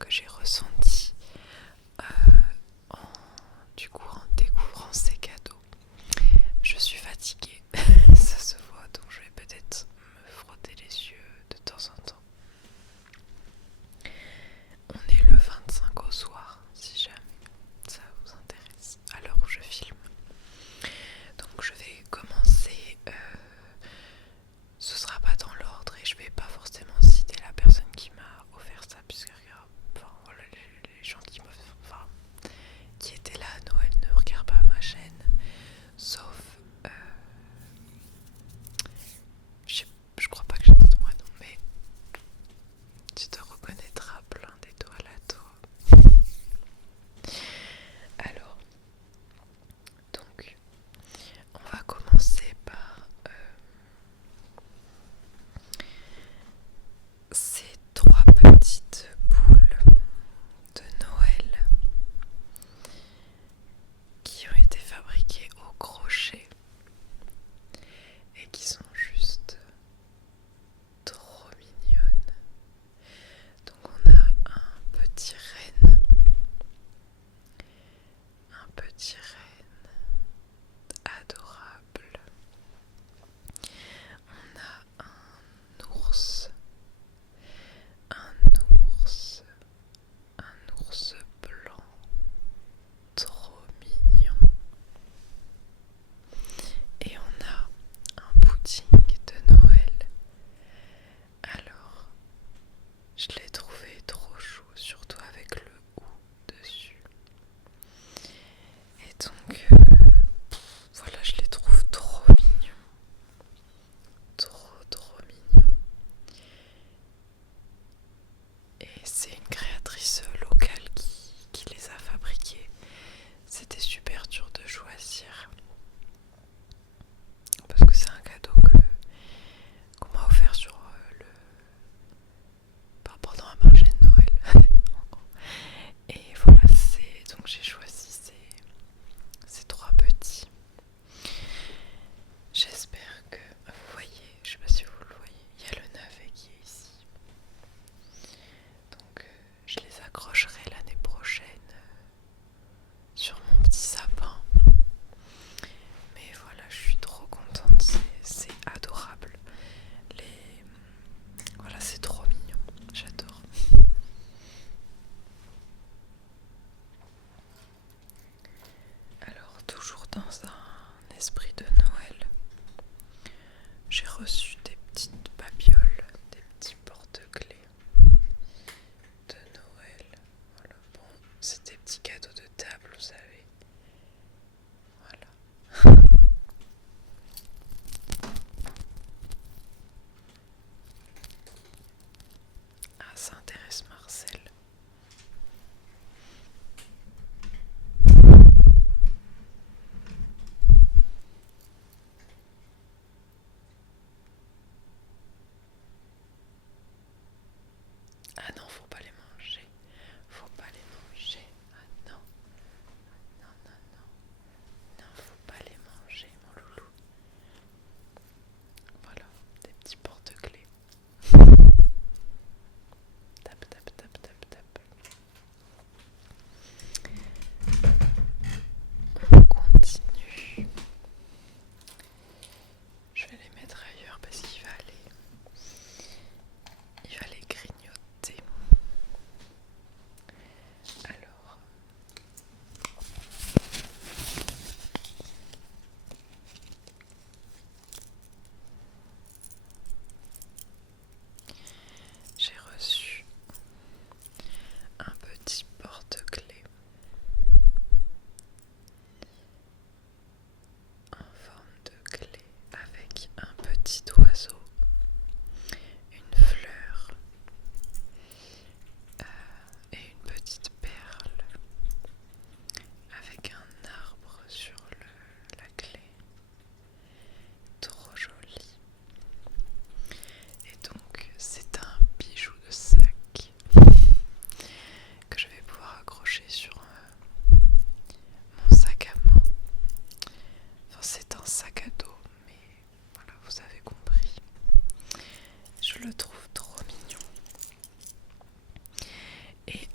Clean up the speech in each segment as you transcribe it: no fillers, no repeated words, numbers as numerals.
que j'ai ressenties en, en découvrant ces cadeaux. Je suis fatiguée, ça se voit, donc je vais peut-être me frotter les yeux de temps en temps. On est le 25 au soir, si jamais ça vous intéresse, à l'heure où je filme. Donc je vais commencer, ce sera pas dans l'ordre et je vais pas forcément citer la personne qui m'a offert ça, puisque enfin, voilà, les gens qui étaient là à Noël ne regardent pas ma chaîne, sauf je crois pas que j'ai dit moi non, mais tu te reconnaîtras plein d'étoiles à toi. Alors, donc, on va commencer par ces trois petites boules de Noël qui ont été fabriquées au crochet et qui sont juste trop mignonnes. Donc on a un petit renne adorable. On a un ours, un ours, un ours blanc, trop mignon. Et on a un pudding de Noël. Alors, je l'ai trouvé trop chou, surtout avec le ou dessus. Et donc, voilà, je les trouve trop mignons. Trop mignon. Et c'est une créatrice locale qui les a fabriqués. C'était super dur de choisir parce que c'est un cadeau qu'on m'a offert sur pendant un marché de Noël. Et voilà, donc j'ai choisi ces trois petits. J'espère que vous voyez, je sais pas si vous le voyez, il y a le navet qui est ici. Donc je les accrocherai l'année prochaine sur mon petit sapin. Mais voilà, je suis trop contente, c'est adorable. Voilà, c'est trop mignon, j'adore. Alors, toujours dans un esprit de Noël, j'ai reçu des petites babioles, des petits porte-clés de Noël. Voilà, bon, c'est des petits cadeaux de table, vous savez. Voilà. Ah, ça intéresse Marcel. Ah non, faut pas les manger. Faut pas les manger. Ah non. Non, faut pas les manger, mon loulou. Voilà, des petits porte-clés. Tap, tap, tap, tap, tap. On continue. Je vais les mettre ailleurs parce qu'il va les grignoter. Alors, j'ai reçu un petit porte-clés en forme de clé avec un petit oiseau, une fleur et une petite perle avec un arbre sur la clé. Trop joli. Et donc c'est un bijou de sac que je vais pouvoir accrocher sur mon sac à main. Enfin, c'est un sac à dos, mais voilà, vous avez compris. Je le trouve trop mignon. Et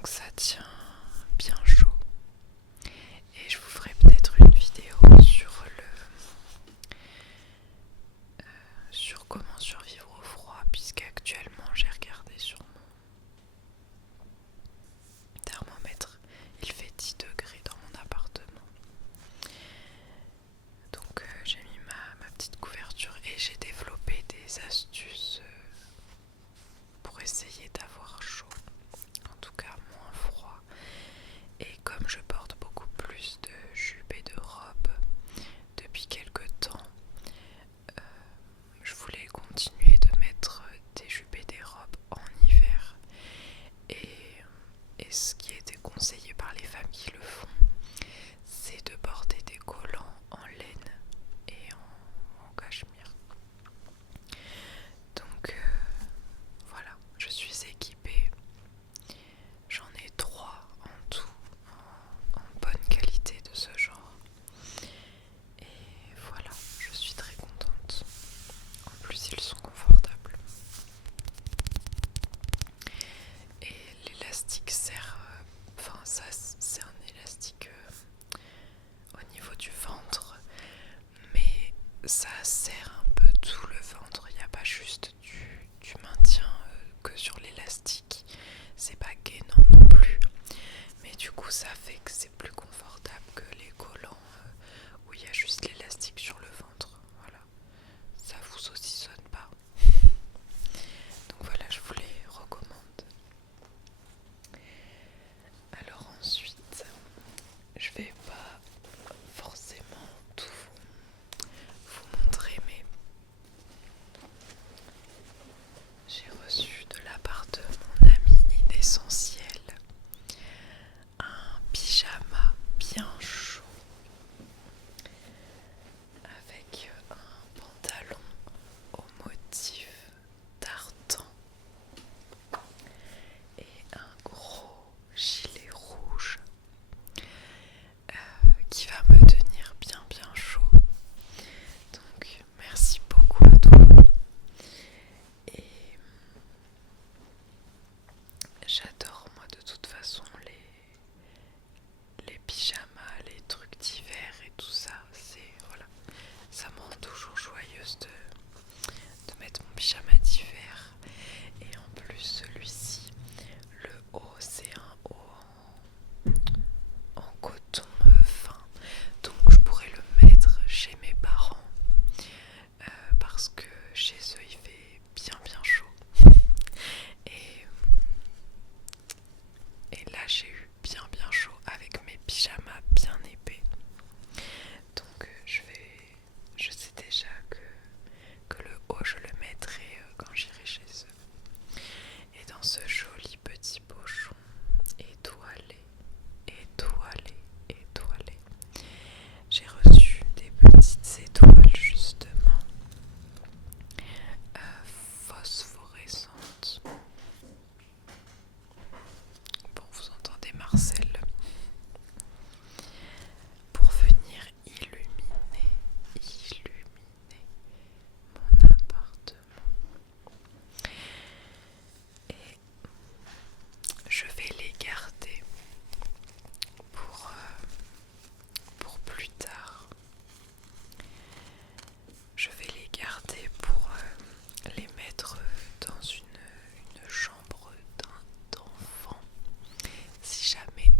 Donc ça tient bien chaud. Et je vous ferai peut-être une vidéo sur comment survivre au froid, puisqu'actuellement j'ai regardé sur mon thermomètre, il fait 10 degrés dans mon appartement. Donc j'ai mis ma petite couverture et j'ai développé des astuces pour essayer d'avoir chaud, en tout cas moins froid. Et comme je porte beaucoup plus de jupes et de robes depuis quelques temps, je voulais continuer de mettre des jupes et des robes en hiver. Et ce qui était conseillé par les femmes qui le font, c'est de porter des collants en laine et en cachemire. Donc voilà, je suis équipée. J'en ai 3 en tout, en bonne qualité de ce genre. Et voilà, je suis très contente. En plus, ils sont confortables. Et l'élastique sert, enfin ça c'est un élastique au niveau du ventre, mais ça serre un peu tout le ventre. Il n'y a pas juste du maintien que sur l'élastique. C'est pas gainant non plus. Mais du coup ça fait que c'est plus confortable que les collants où il y a juste l'élastique sur le ventre. Voilà. Ça vous saucissonne pas. Donc voilà, je vous les recommande. Alors ensuite, je vais pas forcément tout vous montrer, mais j'ai reçu de la part de mon ami Inessentiel un pyjama bien chaud avec un pantalon au motif tartan et un gros gilet rouge qui va me tenir bien chaud. Donc merci beaucoup à toi. Et j'adore moi de toute façon les pyjamas, les trucs d'hiver et tout ça. Voilà, ça me rend toujours joyeuse de mettre mon pyjama d'hiver. Et en plus celui-ci, le haut c'est un haut en coton fin, donc je pourrais le mettre chez mes parents parce que chez eux il fait bien chaud. Et là j'ai eu bien chaud avec mes pyjamas bien épais. Donc je sais déjà que le haut je le mettrai quand j'irai chez eux. Et dans ce joli petit pochon étoilé, j'ai reçu des petites étoiles justement phosphorescentes. Bon, vous entendez Marcel, pour venir illuminer mon appartement. Et je vais les garder pour plus tard. Je vais les garder pour les mettre dans une chambre d'enfant. Si jamais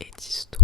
et d'histoire.